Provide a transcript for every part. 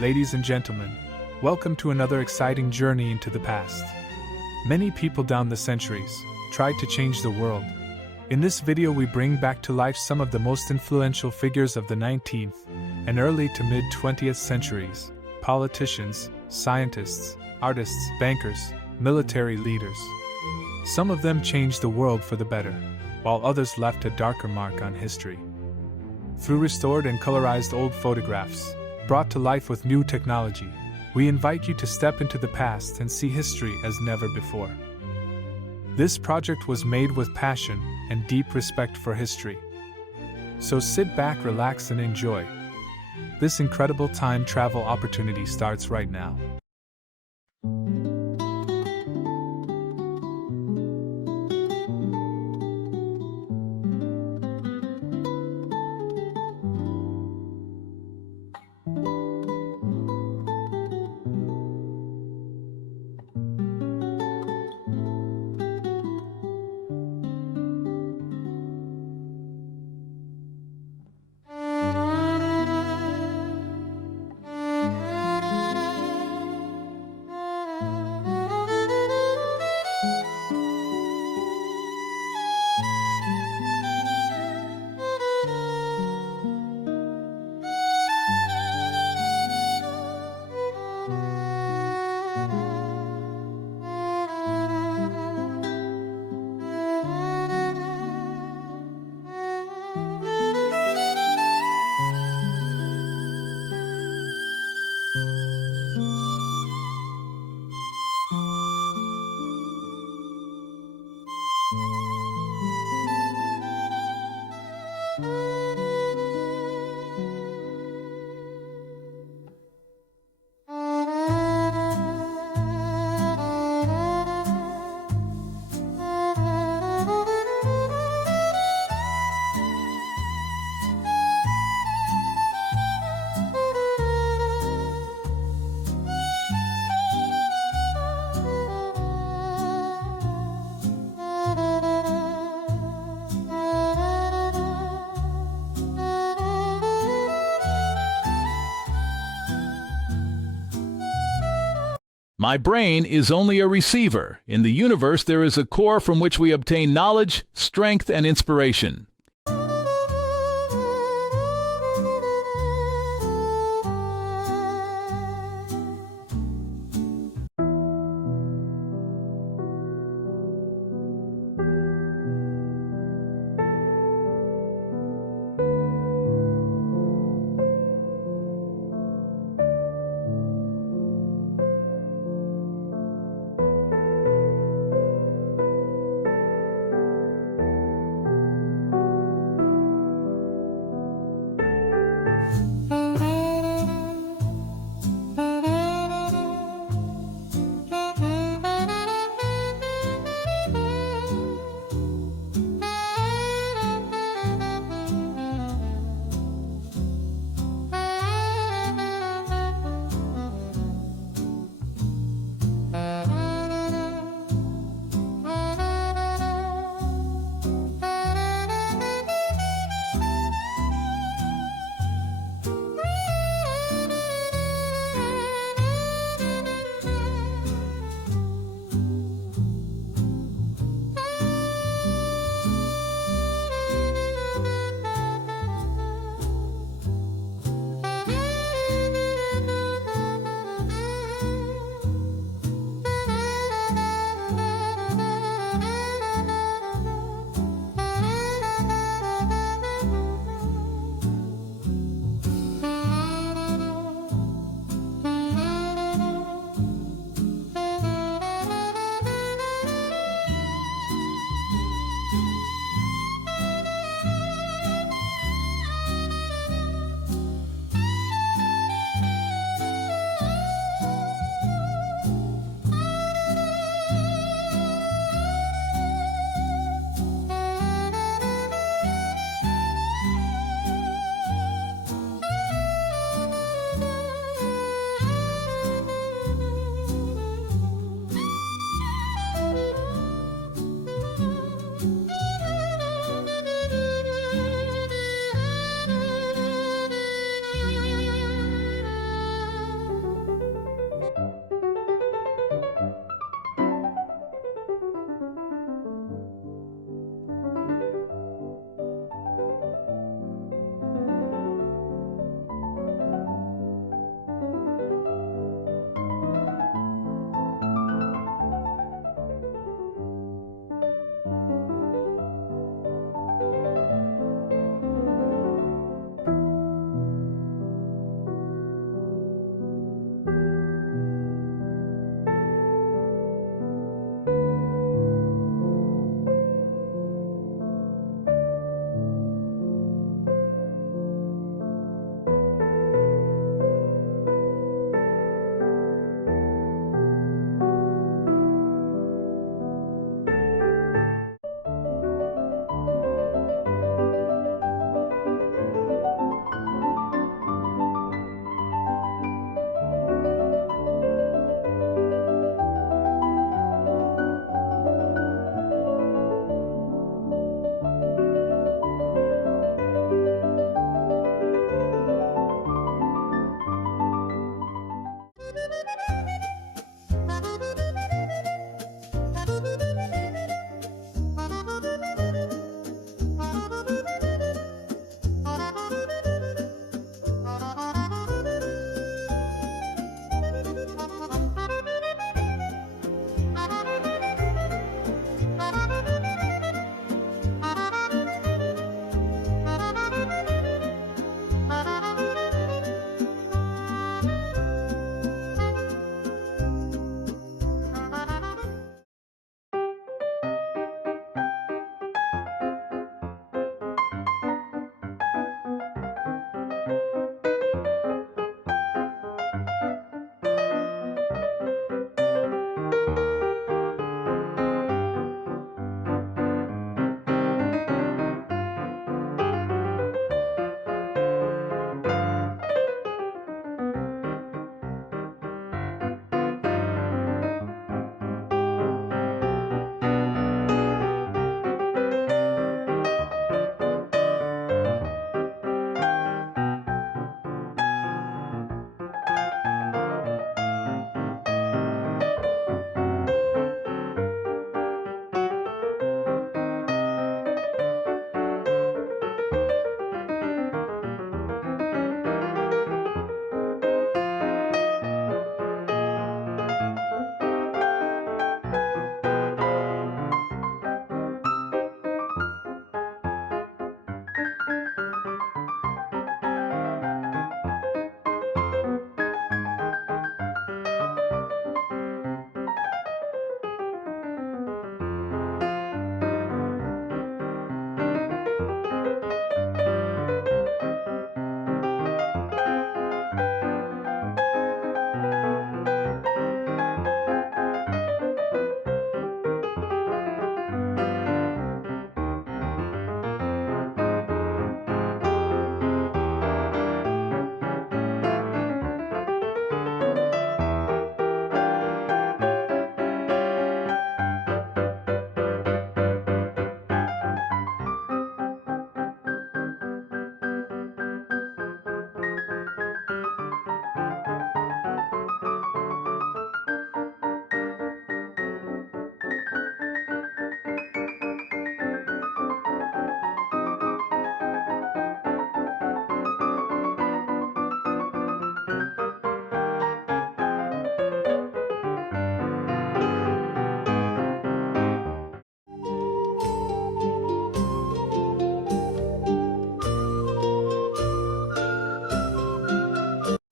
Ladies and gentlemen, welcome to another exciting journey into the past. Many people down the centuries tried to change the world. In this video we bring back to life some of the most influential figures of the 19th and early to mid-20th centuries: politicians, scientists, artists, bankers, military leaders. Some of them changed the world for the better, while others left a darker mark on history. Through restored and colorized old photographs, brought to life with new technology, we invite you to step into the past and see history as never before. This project was made with passion and deep respect for history. So sit back, relax, and enjoy. This incredible time travel opportunity starts right now. My brain is only a receiver. In the universe, there is a core from which we obtain knowledge, strength, and inspiration.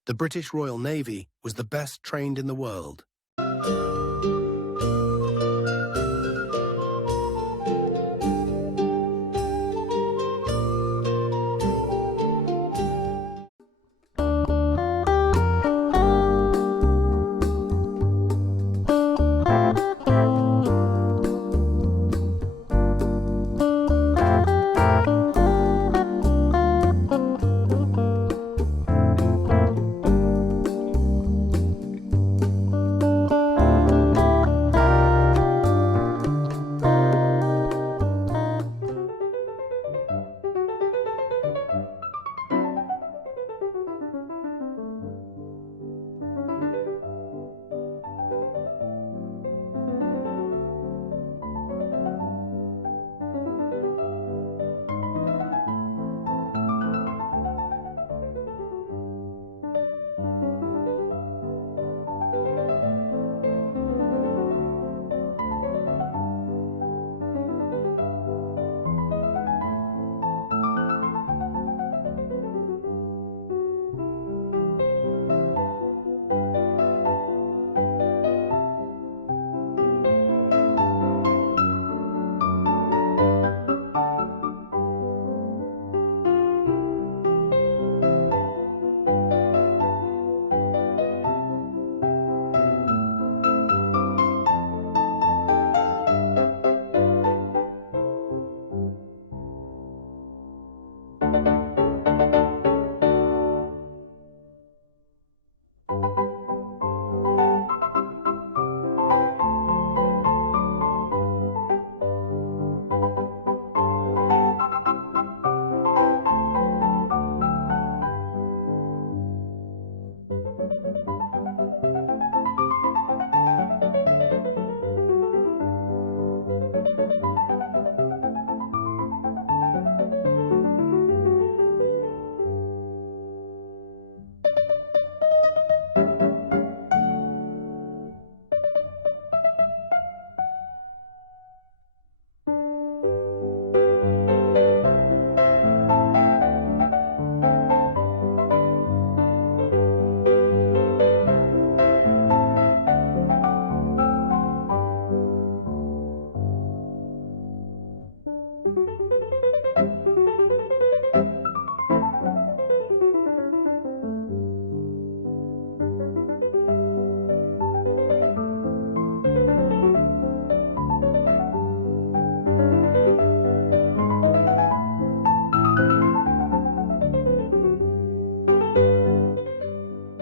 The British Royal Navy was the best trained in the world.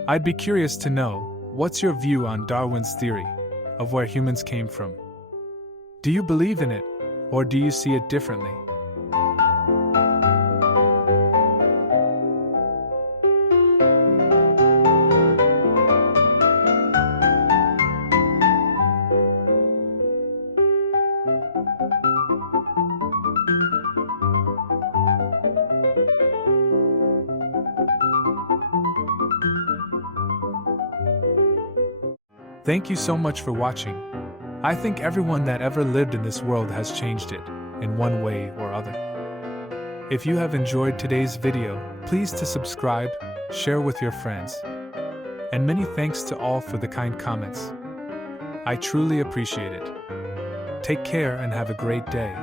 I'd be curious to know, what's your view on Darwin's theory of where humans came from? Do you believe in it, or do you see it differently? Thank you so much for watching. I think everyone that ever lived in this world has changed it, in one way or other. If you have enjoyed today's video, please to subscribe, share with your friends. And many thanks to all for the kind comments. I truly appreciate it. Take care and have a great day.